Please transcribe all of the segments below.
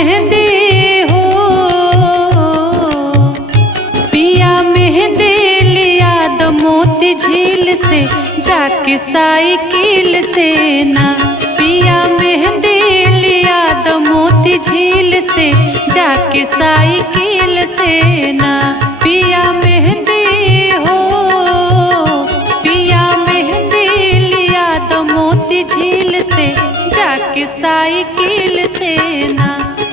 मेहंदी हो, पिया मेहंदी लिया द मोती झील से जाके साइकिल से ना। पिया मेहंदी लिया द मोती झील से जाके साइकिल से ना। पिया मेहंदी हो, पिया मेहंदी लिया द मोती झील से जाके साइकिल से ना।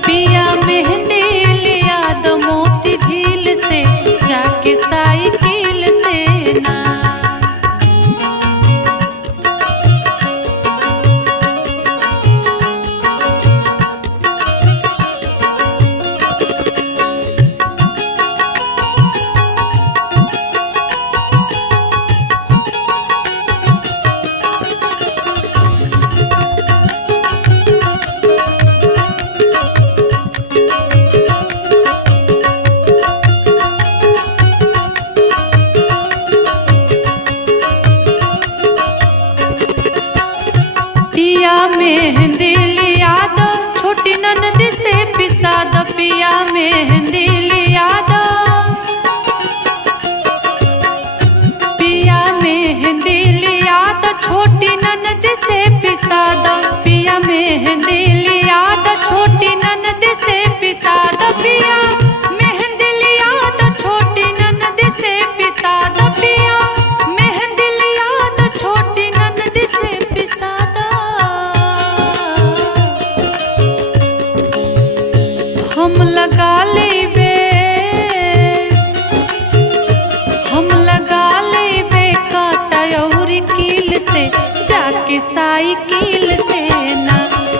पिया मेहंदी लिया द मोती झील से जाके साइकिल से ना। पिया मेहंदी लिया दो छोटी ननद से पिसा दो। पिया मेहंदी लिया दो, पिया मेहंदी लिया दो छोटी ननद से पिसा दो। पिया मेहंदी लिया दो छोटी ननद से पिसा दो। पिया मेहंदी लिया दो छोटी ननद से पिसा दो। पिया मेहंदी लिया दो छोटी ननद से पिसा दो। हम लगा लेबे, हम लगा लेबे कांटा और कील से जाके साइकिल से ना।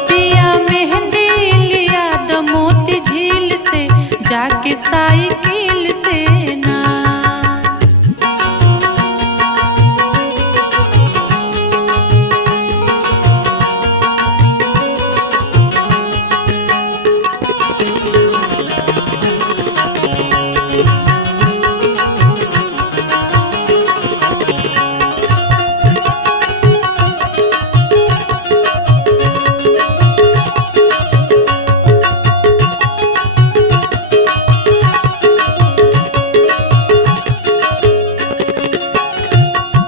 पिया मेहंदी लिया द मोती झील से जाके साइकिल से ना।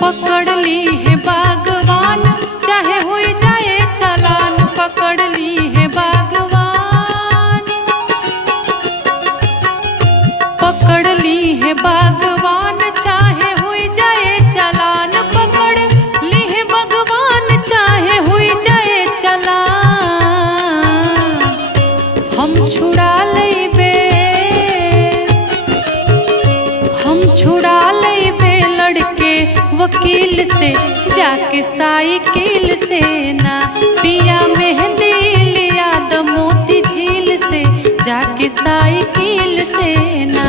पकड़ ली है बागवान चाहे हो जाए चालान। पकड़ ली है बागवान, पकड़ ली है बागवान चाहे हो जाए चालान। पकड़ ली है बागवान चाहे हो जाए चालान। हम छुड़ा लेबे, हम छुड़ा लेबे लड़के वकील से जाके साइकिल से ना। पिया मेहंदी लिया द मोती झील से जाके साइकिल से ना।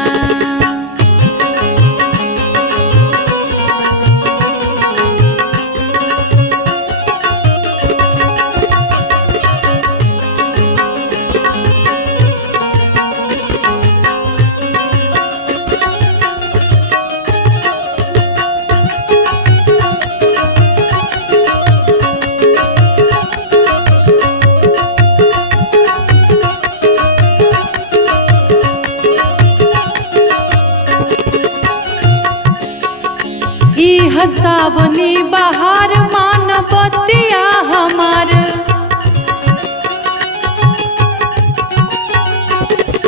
सावनी बहार मान बतिया हमार।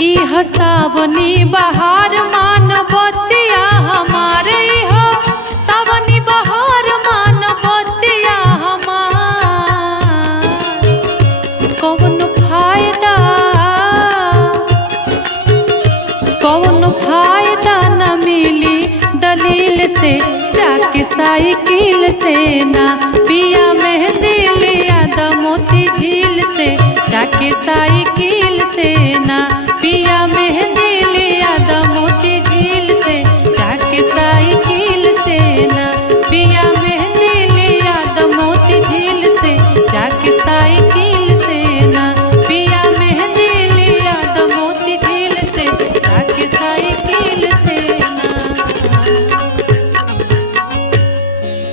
इह सावनी बहार मान बतिया हमार। इह सावनी बहार मान बतिया हमार। कौन फायदा, कौन फायदा न मिली दलील से जाके साइकिल से ना। पिया मेहंदी लिया द मोती झील से जाके साइकिल से